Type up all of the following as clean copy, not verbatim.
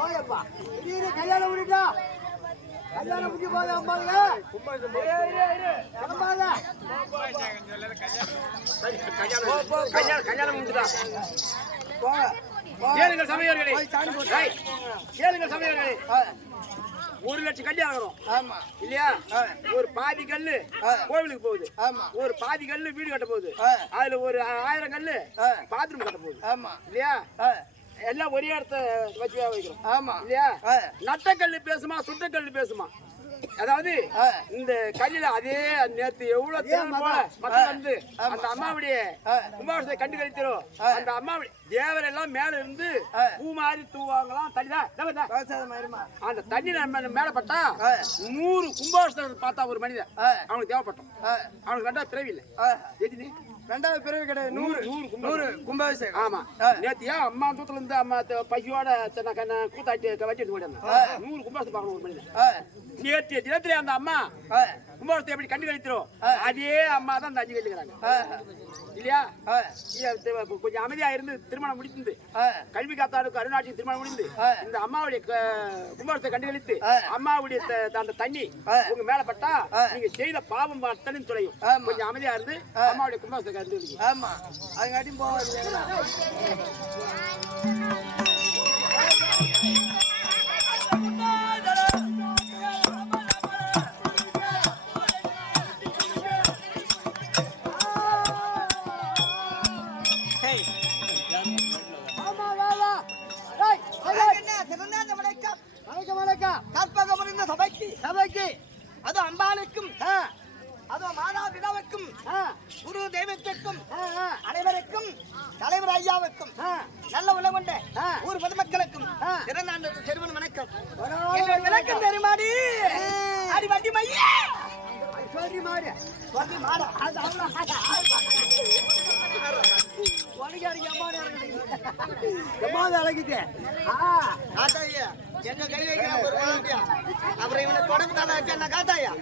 ஓயப்பா இது கல்யாணம் முடிட்டா கல்யாணம் முடிஞ்சு போகுது அம்மாங்க கல்யாணம் முடிஞ்சுதா கேளுங்கள் சமயர்களே, கேளுங்கள் சமயர்களே. 1 லட்சம் கல்லி ஆகணும். ஆமா இல்லையா? ஒரு பாதி கல்லு கோவிலுக்கு போகுது. ஒரு பாதி கல்லு வீடு கட்ட போகுது. அதுல ஒரு 1000 கல்லு பாத்ரூம் கட்ட போகுது. ஆமா இல்லையா? எல்லாம் ஒரே இடத்த வச்சு வைக்கிறோம். ஆமா இல்லையா? நட்ட கல்லு பேசுமா சுட்ட கல்லு பேசுமா? அதாவது இந்த கல்லில அதே நேத்து எவ்வளவு மக்கள் வந்து அந்த அம்மாவுடைய கும்பாபிஷேகத்தை கண்டு கழிக்கிறோம். அந்த அம்மாவுடைய தேவர் எல்லாம் மேல இருந்து பூ மாதிரி தூவாங்களாம். தண்ணிதான் அந்த தண்ணி மேல பட்டா 100 கும்பாபிஷேகத்தை பார்த்தா ஒரு மனிதன் அவனுக்கு தேவைப்பட்டோம். அவனுக்கு ரெண்டாவது பிறவி இல்லை. ரெண்டாவது பிறவி கிடையாது. 100 கும்பாபிஷேகம். ஆமா நேத்தியா அம்மா தூத்துல இருந்து அம்மா பையோட கூத்தாட்டி வட்டி எடுத்து போயிட்டாங்க. 100 கும்பாபிஷேகம் பார்க்கணும் ஒரு மனிதன். நேற்று தினத்திலே அந்த அம்மா கும்பாபிஷேகத்தை எப்படி கண்டு கழிக்கிறோம் அதே அம்மா தான் அந்த 5 கழிக்கிறாங்க. இல்லையா? கொஞ்சம் அமைதியா இருந்து திருமணம் முடிந்து கல்வி காத்தாருக்கு அருணாட்சி திருமணம் முடிந்து இந்த அம்மாவுடைய கும்பாபிஷேகத்தை கண்டு கழித்து அம்மாவுடைய அந்த தண்ணி உங்க மேல பட்டா நீங்க செய்த பாவம் அத்தனை துறையும். கொஞ்சம் அமைதியா இருந்து அம்மாவுடைய கும்பாபிஷேகத்தை கண்டு கழிச்சு. ஆமா அதுங்காட்டியும் போவாது. அது அம்பாளுக்கும் அது மாதா பிதாவுக்கும் குரு தெய்வத்திற்கும் அனைவருக்கும் தலைவர் ஐயாவுக்கும் நல்ல உலகொண்ட ஊர் பொதுமக்களுக்கும் பிறந்தாண்டு செருவன் வணக்கம். விளக்கம் தெரியுமாடி அடி வண்டி மையே சொல்லி மாடு வண்டி மாட அது அழகிட்டு எங்க கை வைக்கிற ஒரு அப்புறம் இவனை தொடர்பு தானே என்ன காத்தாயா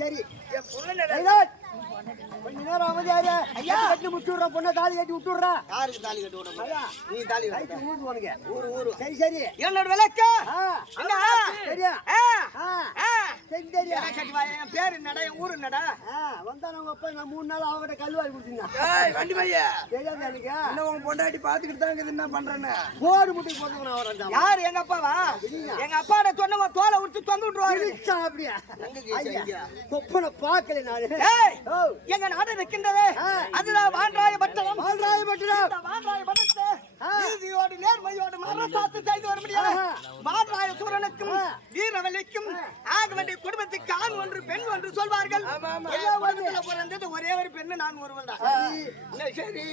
சரி கொஞ்ச நேரம் அமைதியாரு. ஐயா கட்டி முட்டுறா பொண்ணை தாலி கட்டி விட்டுறா. யாருக்கு தாலி கட்டி விட நீ தாலி கட்டி ஊருவானுங்க. ஊரு சரி சரி என்னோட விளக்கு சரியா சரி சரியா என் பேரு என்னடா என் ஊரு என்னடா வந்தா நம்ம அப்பா நான் 3 நாள் அவகிட்ட கல்வாரி கொடுத்தீங்க. வண்டி பையா தெரியாது எனக்கு என்ன உன் பொண்டாட்டி பாத்துக்கிட்டு தான் இருக்குது என்ன பண்றேன்னு போடு முட்டி போட்டு அவன் யாரு எங்க அப்பாவா எங்க அப்பாட சொன்ன தோலை விட்டு தொங்க விட்டுருவாரு அப்படியா கொப்பனை பார்க்கல நானு. எங்க நாடு இருக்கின்றது அதுல வான்ராய பட்டணம் நீதியோடு நேர்மையோடு மரசாத்து செய்து வர முடியாது. வான்ராய சூரனுக்கும் வீரவல்லிக்கும் ஆக வேண்டிய குடும்பத்துக்கு ஆண் ஒன்று பெண் ஒன்று சொல்வார்கள். குடும்பத்துல பிறந்தது ஒரே ஒரு பெண்ணு நான் ஒருவன் தான். சரி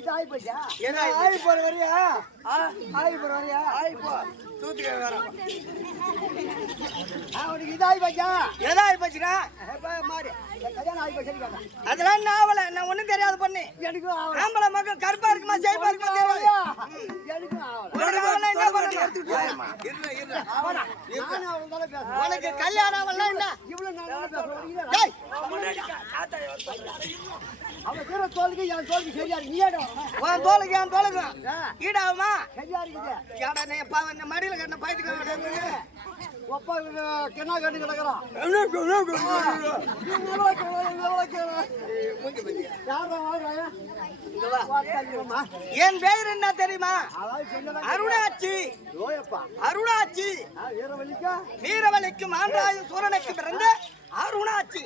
இதாகி போச்சா ஆகி போற வரையா ஆகி போற வரையா ஆகி போ தூத்துக்க வேற அவனுக்கு இதாகி போச்சா எதாகி போச்சுக்கா மாறி கல்யாணம் ஆகி போச்சு. அதெல்லாம் நாவல நான் ஒண்ணும் தெரியாது பொண்ணு எனக்கு ஆம்பளை மக்கள் கருப்பா இருக்குமா சேப்பா இருக்குமா தெரியாது. நானும் அவன் தானே பேசுறேன். உனக்கு கல்யாணம் எல்லாம் என்ன இவ்வளவு நான் பேசுறேன். டேய், அவன் தூர தோலுக்கு என் தோலுக்கு சரியா இருக்கு. நீ ஏடா உன் தோலுக்கு என் தோலுக்கு ஈடாகுமா சரியா இருக்குது. ஏடா நீ இந்த மடியில கட்டின பயத்துக்கு ஒப்பா கிணா கட்டி கிடக்குறான். என் பேர் என்ன தெரியுமா? அருணாட்சி. அருணாட்சி வீரவலிக்கும் ஆண்டாய சூரனுக்கு பிறந்த அருணாட்சி.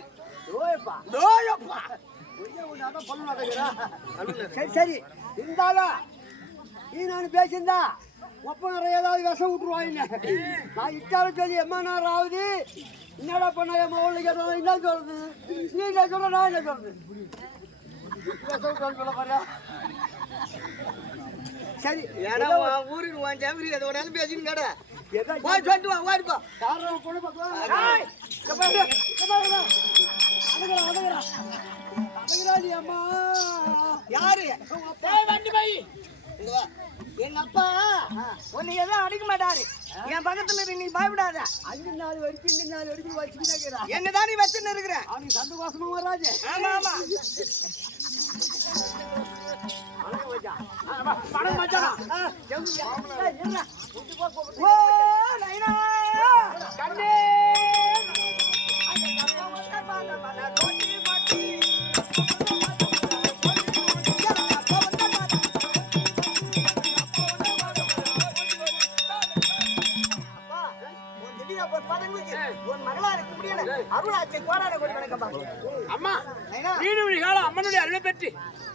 சரி சரி இருந்தாலும் நீ நான் பேசியிருந்தா ஒப்பனை ஏதாவது விஷம் விட்டுருவாங்க. நான் இட்டாலும் சரி எம்மா நேரம் ஆகுது. என்னடா பண்ண என் மகளுக்கு என்ன சொல்றது? நீ என்ன சொல்ற, நான் என்ன சொல்றது? விஷம் சொல்ல பாரு. சரி ஏன்னா ஊருக்கு உன் ஜாமரி அதை ஒரு நாள் பேசின்னு கடை எதா போய் சொல்லிட்டு வா ஓடிப்போ. காரணம் பொண்ணு பார்க்கலாம். அம்மா யாரு எங்க அப்பா உன்னை எதுவும் அடிக்க மாட்டாரு. என் பக்கத்துல இரு, நீ பயப்படாத. 5 நாள் வரைக்கும் 2 நாள் வரைக்கும் வச்சுக்கிட்டே என்னதான் நீ வச்சுன்னு இருக்கிற? அவனுக்கு சந்தோஷமா வராது. ஆமா ஆமா ஓ நைனா கண்ணே அம்மா நீடுழி காலம் அம்மனுடைய அருளை பெற்று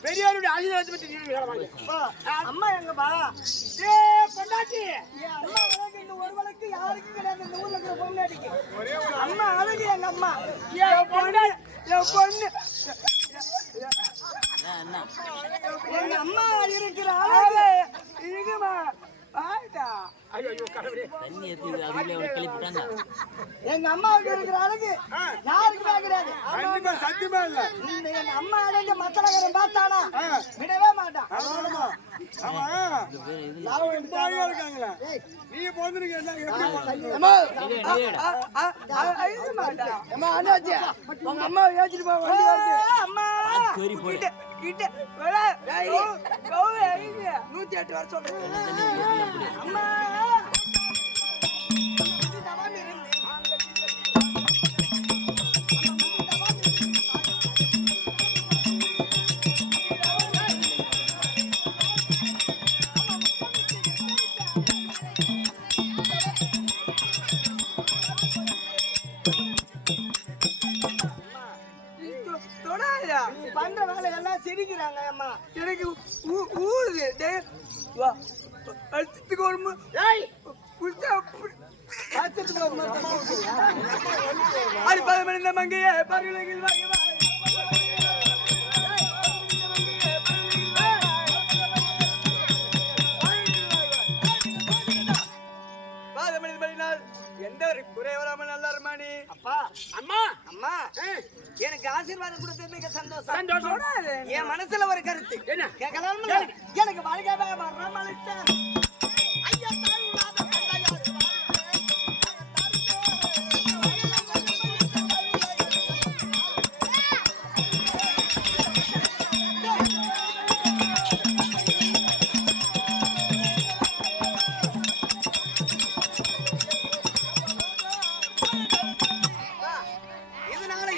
பெரியோருடைய ஆசீர்வாதத்தை பெற்று நீடுழி காலம் வாங்க. அம்மா எங்கப்பா? பொண்டாட்டி அம்மா அழகு இந்த ஒரு வழக்கு யாருக்கும் கிடையாது இந்த ஊர்ல இருக்கிற பொண்டாட்டிக்கு. அம்மா அழகு எங்க அம்மா. என் பொண்டாட்டி என் பொண்ணு எங்க அம்மா இருக்கிற அழகு இருக்குமா? ஆயிட்டா எங்க அம்மாவுக்கு இருக்கிற அழகு யாருக்குமே கிடையாது. சத்தியமா இல்ல. இந்த எங்க அம்மா அழகு மத்தனகரன் பார்த்தானா விடவே மாட்டான். இருக்காங்களா நீ போந்துருக்க உங்க அம்மா ஏற்றிட்டு அம்மா கிட்ட 108 வர சொல்றேன். அம்மா பண்ற வேலை எல்லாம் சிரிக்கிறாங்க. அம்மா எனக்கு ஊறுது. அடிச்சுக்கு ஒரு மணி மங்கையே பருகில் எந்த ஒரு குறை வராம நல்லா இருமானி. அப்பா அம்மா அம்மா எனக்கு ஆசீர்வாதம் கொடுத்தது மிக சந்தோஷம். சந்தோஷம். என் மனசுல ஒரு கருத்து என்ன கேட்கலாம். எனக்கு வாழ்க்கை மரணம் அளித்த ஐயா தாய்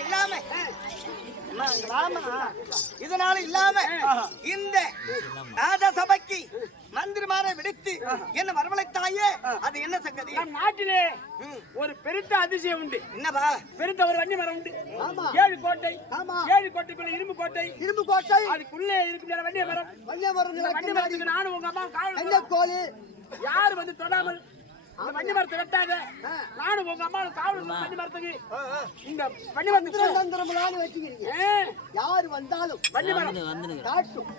இல்லாத இதனால இல்லாம இந்த நாத சபைக்கு மந்திரிமாரை விடுத்து என்ன வரவழைத்தாயே, அது என்ன சங்கதி? நம் நாட்டிலே ஒரு பெருத்த அதிசயம் உண்டு. என்னப்பா? பெருத்த ஒரு வன்னி மரம் உண்டு. 7 கோட்டை. 7 கோட்டைக்குள்ள இரும்பு கோட்டை. இரும்பு கோட்டை அதுக்குள்ளே இருக்கும் வன்னி மரம். வன்னி மரத்துக்கு நானும் உங்க அம்மா என்ன கோழி யாரு வந்து தொடாமல் இந்த வன்னி மரத்தை வெட்டாத. நானும் உங்க அம்மாவும் காவல் வன்னி மரத்துக்கு இந்த வன்னி மரத்துக்கு தந்திரமுலான்னு வச்சுக்கிறீங்க. யாரு வந்தாலும் வன்னி மரம் காட்டும்.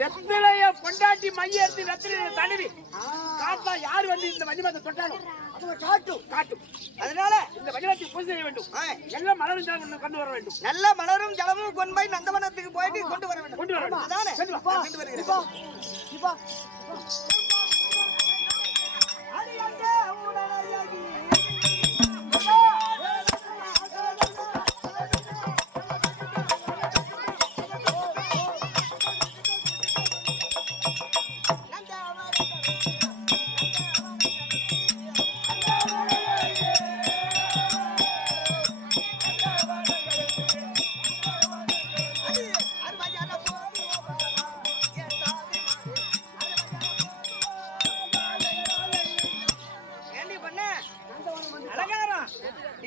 வெத்திலைய பொண்டாட்டி மைய எடுத்து வெத்திலைய தடவி காத்தா யாரு வந்து இந்த வன்னி மரத்தை தொட்டாலும் காட்டும் காட்டும். அதனால இந்த வன்னி மரத்தை பூஜை செய்ய வேண்டும். நல்ல மலரும் ஜலமும் கொண்டு வர வேண்டும். நல்ல மலரும் ஜலமும் கொண்டு போய் நந்தவனத்துக்கு போயிட்டு கொண்டு வர வேண்டும். கொண்டு வர வேண்டும். அதானே கொண்டு வர.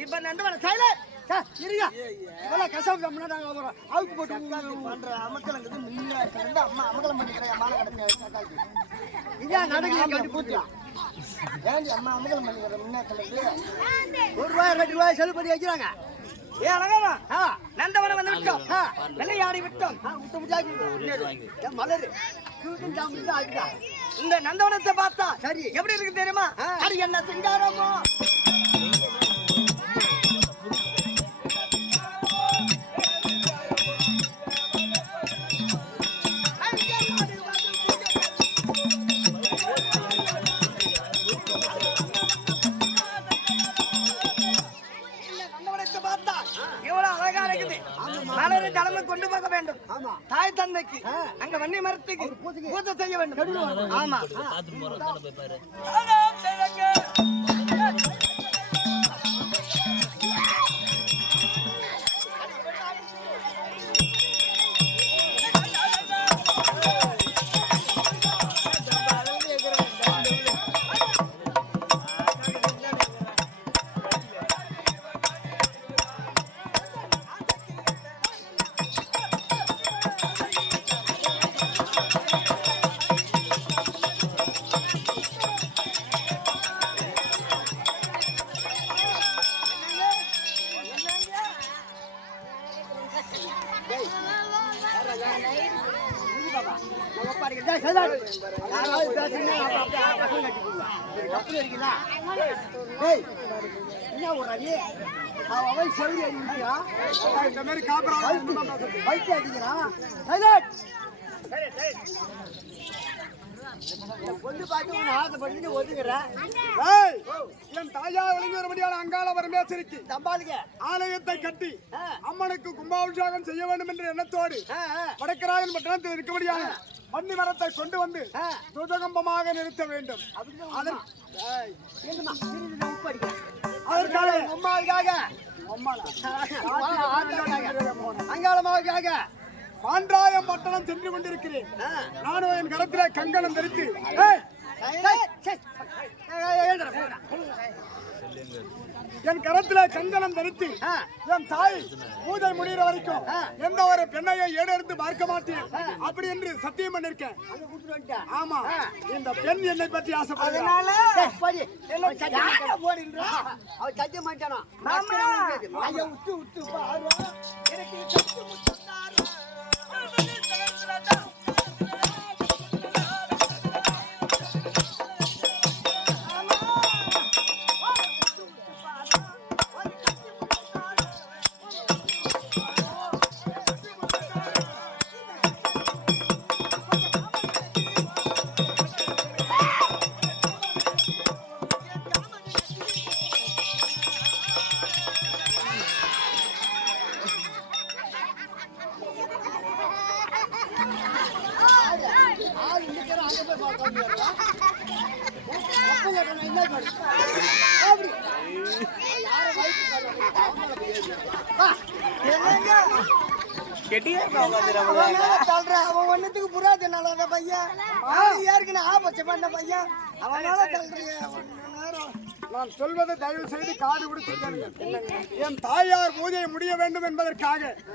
இப்ப நந்தவன சைலண்ட் இருங்க இதெல்லாம் கசாப்பு கம்மினா நாங்க அப்புறம் அவுத்து போட்டு பண்ற அமக்கலங்கிறது முன்ன கிடந்து அம்மா அமக்கலம் பண்ணிக்கிறேன் மாலை கடந்து இதான் நடக்குது கட்டி போட்டுலாம் ஏன் அம்மா அமக்கலம் பண்ணிக்கிற முன்ன கிடந்து ₹1 ₹2 செலவு பண்ணி வைக்கிறாங்க ஏ அழகாரா ஆ நந்தவனம் வந்து விட்டோம் விளையாடி விட்டோம் முட்டை முட்டாக்கி மலரு தூக்கும் ஜாமுன் தான் ஆகிட்டா இந்த நந்தவனத்தை பார்த்தா சரி. எப்படி இருக்கு தெரியுமா அது என்ன சிங்காரமோ மலரை தலைமை கொண்டு போக வேண்டும் தாய் தந்தைக்கு அங்க வன்னி மரத்துக்கு பூஜை செய்ய வேண்டும் ஆமா என் தாயா விளங்கியபடியான அங்காள பரமேஸ்வரிக்கு ஆலயத்தை கட்டி அம்மனுக்கு கும்பாபிஷேகம் செய்ய வேண்டும் என்ற எண்ணத்தோடு வடக்கராயன் பட்டணத்தில் இருக்கபடியான பன்னி மரத்தை கொண்டு வந்து துதகம்பமாக நிறுத்த வேண்டும். அதற்காக அங்காளமாவுக்காக பாண்டாயம் பட்டணம் சென்று கொண்டிருக்கிறேன். நானும் என் கரத்திலே கங்கணம் தரித்து என் கரத்திலே கங்கணம் தரித்து என் தாய் பூஜை முடிகிற வரைக்கும் எந்த ஒரு பெண்ணையை ஏடெடுத்து பார்க்க மாட்டேன் அப்படி என்று சத்தியம் பண்ணிருக்கேன். ஆமா, இந்த பெண் என்னை பற்றி ஆசைப்படுகிறாள். அவன் ஒன்னத்துக்கு புறாது நல்ல பையன் ஏற்கனவே ஆபத்து பண்ண பையன் அவனால நான் சொல்வதை தயவு செய்து காது கொடுத்து என் தாயார் பூஜை முடிய வேண்டும் என்பதற்காக